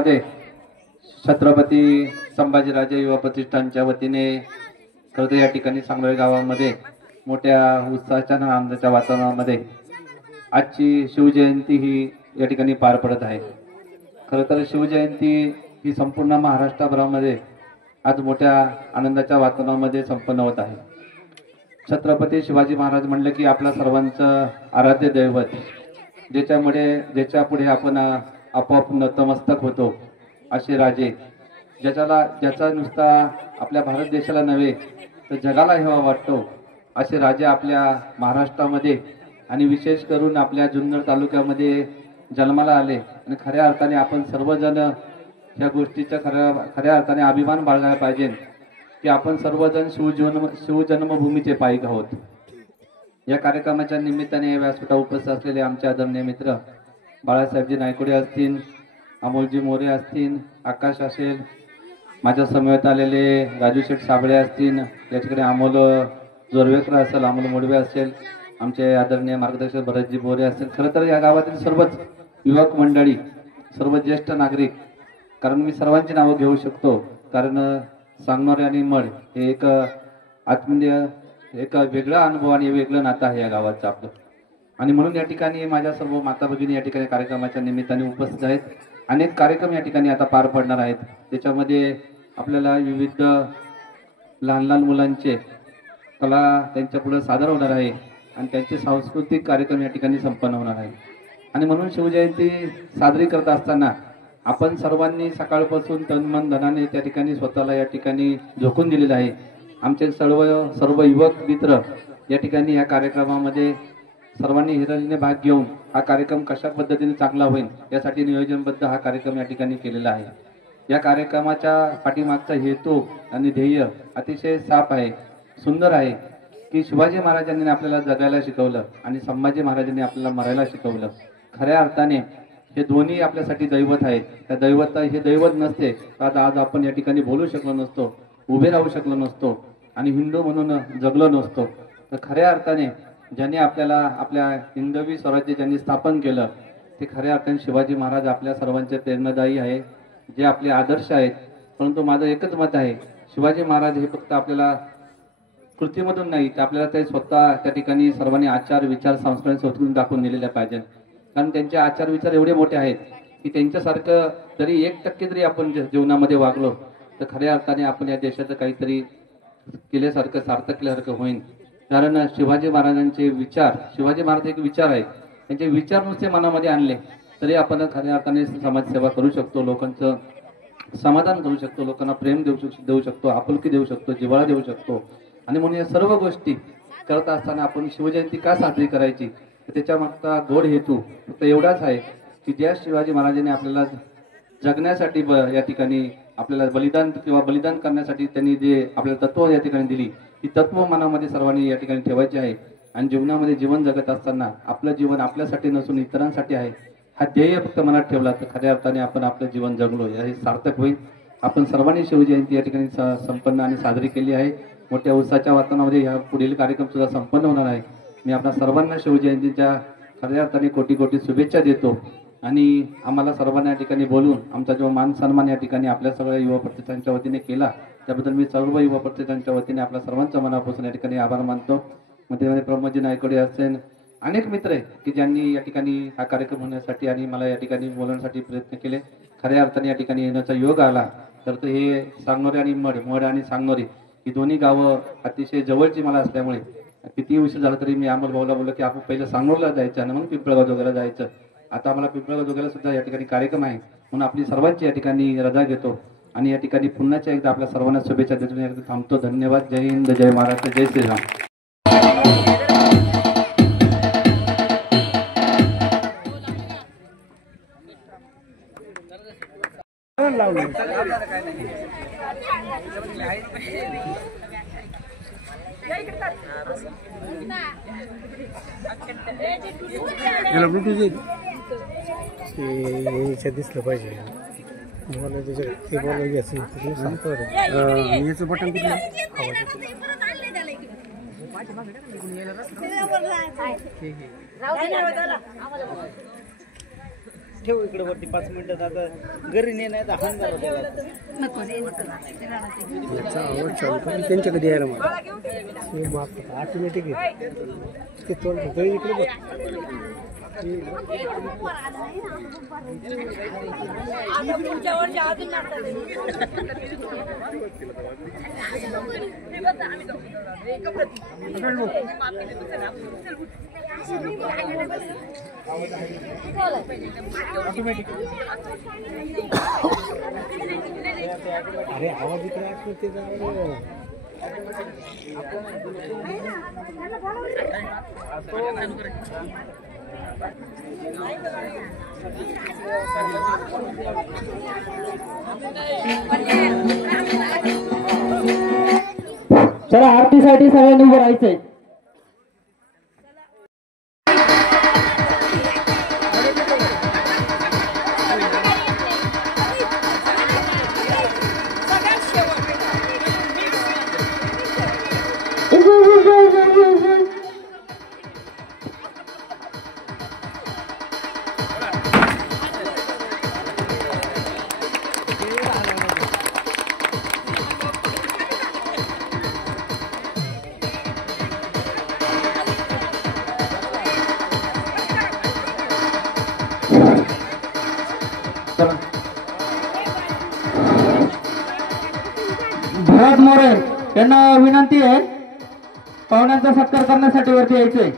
गावामध्ये छत्रपती संभाजीराजे युवा प्रतिष्ठानच्या वतीने खरं तर या ठिकाणी सांगोला गावामध्ये मोठ्या उत्साहाच्या आणि आनंदाच्या वातावरणामध्ये आजची शिवजयंती ही या ठिकाणी पार पडत आहे। खरं तर शिवजयंती ही संपूर्ण महाराष्ट्रभरामध्ये आज मोठ्या आनंदाच्या वातावरणामध्ये संपन्न होत आहे। छत्रपती शिवाजी महाराज म्हणले की आपल्या सर्वांचं आराध्य दैवत, ज्याच्या पुढे आपण आपोआप नतमस्तक होतो असे राजे, ज्याचा नुसता आपल्या भारत देशाला नव्हे तर जगाला हेवा वाटतो असे राजे आपल्या महाराष्ट्रामध्ये आणि विशेष करून आपल्या जुन्नर तालुक्यामध्ये जन्माला आले। आणि खऱ्या अर्थाने आपण सर्वजण या गोष्टीचा खऱ्या अर्थाने अभिमान बाळगायला पाहिजे की आपण सर्वजण शिवजन्मभूमीचे पायिक आहोत। या कार्यक्रमाच्या निमित्ताने व्यासपीठावर उपस्थित असलेले आमचे आदरणीय मित्र बाळासाहेबजी नायकोडे असतील, अमोलजी मोरे असतील, आकाश असेल, माझ्या समवेत आलेले राजू शेठ साबळे असतील, याच्याकडे अमोल जोरवेकर असेल, अमोल मोडवे असेल, आमचे आदरणीय मार्गदर्शक भरतजी बोरे असतील। खरं तर या गावातील सर्वच युवक मंडळी, सर्व ज्येष्ठ नागरिक, कारण मी सर्वांची नावं घेऊ शकतो कारण सांगणारे आणि मड हे एक आत्मीय एक वेगळा अनुभव आणि वेगळं नातं आहे या गावाचं आपलं। आणि म्हणून या ठिकाणी माझ्या सर्व माता भगिनी या ठिकाणी कार्यक्रमाच्या निमित्ताने उपस्थित आहेत। अनेक कार्यक्रम या ठिकाणी आता पार पडणार आहेत, त्याच्यामध्ये आपल्याला विविध लहान लहान मुलांचे कला त्यांच्या पुढे सादर होणार आहे आणि त्यांचे सांस्कृतिक कार्यक्रम या ठिकाणी संपन्न होणार आहे। आणि म्हणून शिवजयंती साजरी करत असताना आपण सर्वांनी सकाळपासून तन मन धनाने त्या ठिकाणी स्वतःला या ठिकाणी झोकून दिलेलं आहे। आमचे सर्व युवक मित्र या ठिकाणी या कार्यक्रमामध्ये सर्वांनी हिरिरीने भाग घेऊन हा कार्यक्रम कशा पद्धतीने चांगला होईल यासाठी नियोजनबद्ध हा कार्यक्रम या ठिकाणी केलेला आहे। या कार्यक्रमाच्या पाठीमागचा हेतू आणि ध्येय अतिशय साफ आहे, सुंदर आहे की शिवाजी महाराजांनी आपल्याला जगायला शिकवलं आणि संभाजी महाराजांनी आपल्याला मरायला शिकवलं। खऱ्या अर्थाने हे दोन्ही आपल्यासाठी दैवत आहेत। त्या हे दैवत नसते तर आज आपण या ठिकाणी बोलू शकलो नसतो, उभे राहू शकलो नसतो आणि हिंदू म्हणून जगलो नसतो। तर खऱ्या अर्थाने ज्यांनी आपल्याला आपल्या हिंदवी स्वराज्य ज्यांनी स्थापन केलं ते खऱ्या अर्थाने शिवाजी महाराज आपल्या सर्वांचे प्रेरणादायी आहे, जे आपले आदर्श आहेत। परंतु माझं एकच मत आहे, शिवाजी महाराज हे फक्त आपल्याला कृतीमधून नाही तर आपल्याला ते स्वतः त्या ठिकाणी सर्वांनी आचार विचार संस्कृती दाखवून दिलेल्या पाहिजे। कारण त्यांचे आचार विचार एवढे मोठे आहेत की त्यांच्यासारखं जरी 1% जरी आपण जीवनामध्ये वागलो तर खऱ्या अर्थाने आपण या देशाचं काहीतरी केल्यासारखं सार्थक केल्यासारखं होईल। कारण शिवाजी महाराजांचे विचार, शिवाजी महाराज एक विचार आहे, त्यांचे विचार नुसते मनामध्ये आणले तरी आपण खऱ्या अर्थाने समाजसेवा करू शकतो, लोकांचं समाधान करू शकतो, लोकांना प्रेम देऊ शकतो, आपुलकी देऊ शकतो, जिव्हाळा देऊ शकतो। आणि म्हणून या सर्व गोष्टी करत असताना आपण शिवजयंती का साजरी करायची त्याच्या मागचा गोड हेतू फक्त एवढाच आहे की ज्या शिवाजी महाराजांनी आपल्याला जगण्यासाठी या ठिकाणी आपल्याला बलिदान करण्यासाठी त्यांनी जे आपल्याला तत्व या ठिकाणी दिली, ती तत्व मनामध्ये सर्वांनी या ठिकाणी ठेवायची आहे। आणि जीवनामध्ये जीवन जगत असताना आपलं जीवन आपल्यासाठी नसून इतरांसाठी आहे हा ध्येय फक्त मनात ठेवला तर खऱ्या अर्थाने आपण आपलं जीवन जगलो हे सार्थक होईल। आपण सर्वांनी शिवजयंती या ठिकाणी संपन्न आणि साजरी केली आहे। मोठ्या उत्साहाच्या वातावरणामध्ये या पुढील कार्यक्रम सुद्धा संपन्न होणार आहे। मी आपल्या सर्वांना शिवजयंतीच्या खऱ्या अर्थाने कोटी कोटी शुभेच्छा देतो आणि आम्हाला सर्वांना या ठिकाणी बोलून आमचा जो मान सन्मान या ठिकाणी आपल्या सगळ्या युवा प्रतिष्ठानच्या वतीने केला त्याबद्दल मी सर्व युवा प्रतिष्ठानच्या वतीने आपल्या सर्वांच्या मनापासून या ठिकाणी आभार मानतो। मध्ये प्रमोदजी नायकोडे असेल, अनेक मित्र आहे की ज्यांनी या ठिकाणी हा कार्यक्रम होण्यासाठी आणि मला या ठिकाणी बोलवण्यासाठी प्रयत्न केले। खऱ्या अर्थाने या ठिकाणी येण्याचा योग आला तर हे सांगनोरी आणि मड आणि सांगनोरी ही दोन्ही गावं अतिशय जवळची मला असल्यामुळे किती उशीर झाला तरी मी अमोल भाऊला बोललो की आपण पहिलं सांगोरला जायचं आणि मग पिंपळगाव जोगाला जायचं। आता आम्हाला पिंपळगाव जोगाला सुद्धा या ठिकाणी कार्यक्रम आहे म्हणून आपली सर्वांची या ठिकाणी रजा घेतो आणि या ठिकाणी पुन्हाच्या एकदा आपल्या सर्वांना शुभेच्छा देतो, थांबतो। धन्यवाद। जय हिंद, जय महाराष्ट्र, जय श्रीराम। दिसलं पाहिजे याचं बटन कुठलं ठेवू इकडे वरती 5 मिनिटं आता घरी ने नाही तर हाणणार त्यांच्याकडे यायला मला ऑटोमॅटिक ते तोंड इकडे अरे आवाज इकडे असतो ते चला आरतीसाठी सगळ्यांनी उभं राहायचंय. भरत मोरे यांना विनंती आहे पाहुण्यांचा सत्कार करण्यासाठी वरती यायचंय.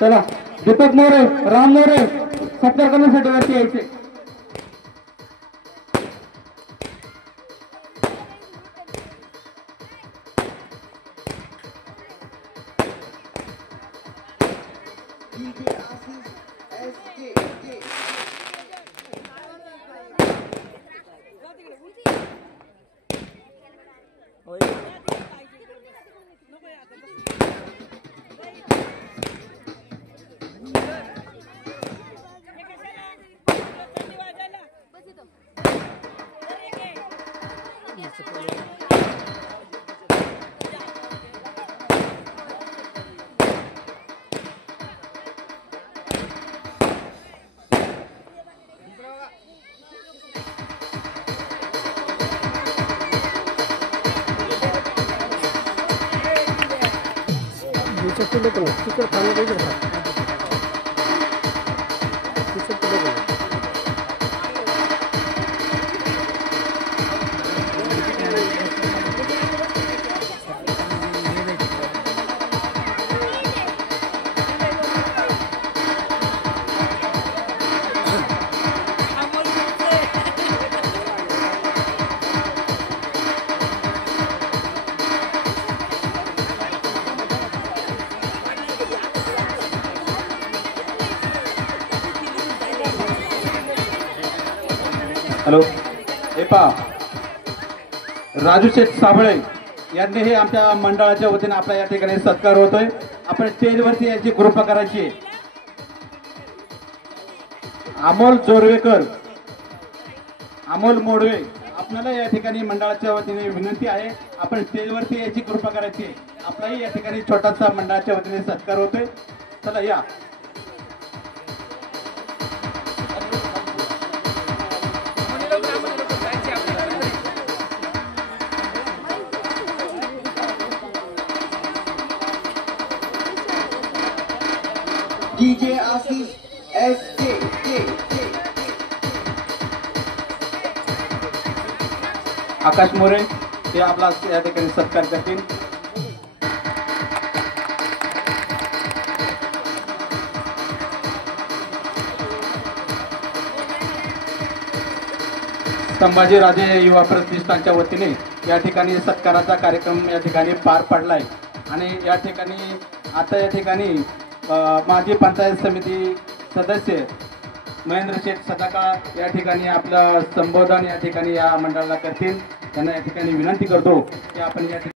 चला दीपक मोरे, राम मोरे सत्कार करण्यासाठी वरती यायचे. हॅलो, हे पहा राजू शेठ साबळे यांनी हे आमच्या मंडळाच्या वतीने आपल्या या ठिकाणी सत्कार होतोय. आपण स्टेजवरती याची कृपा करायची आहे. अमोल जोरवेकर, अमोल मोडवे आपल्याला या ठिकाणी मंडळाच्या वतीने विनंती आहे आपण स्टेजवरती याची कृपा करायची आहे. आपलाही या ठिकाणी छोटासा मंडळाच्या वतीने सत्कार होतोय. चला या. DJ आशिष SK आकाश मोरे ते आपला या ठिकाणी सत्कार करतील. संभाजीराजे युवा प्रतिष्ठानच्या वतीने या ठिकाणी सत्काराचा कार्यक्रम या ठिकाणी पार पडलाय आणि या ठिकाणी आता या ठिकाणी माजी पंचायत समिती सदस्य महेंद्र शेठ सदाकाळ या ठिकाणी आपलं संबोधन या ठिकाणी या मंडळाला करतील. त्यांना या ठिकाणी विनंती करतो की आपण या ठिकाणी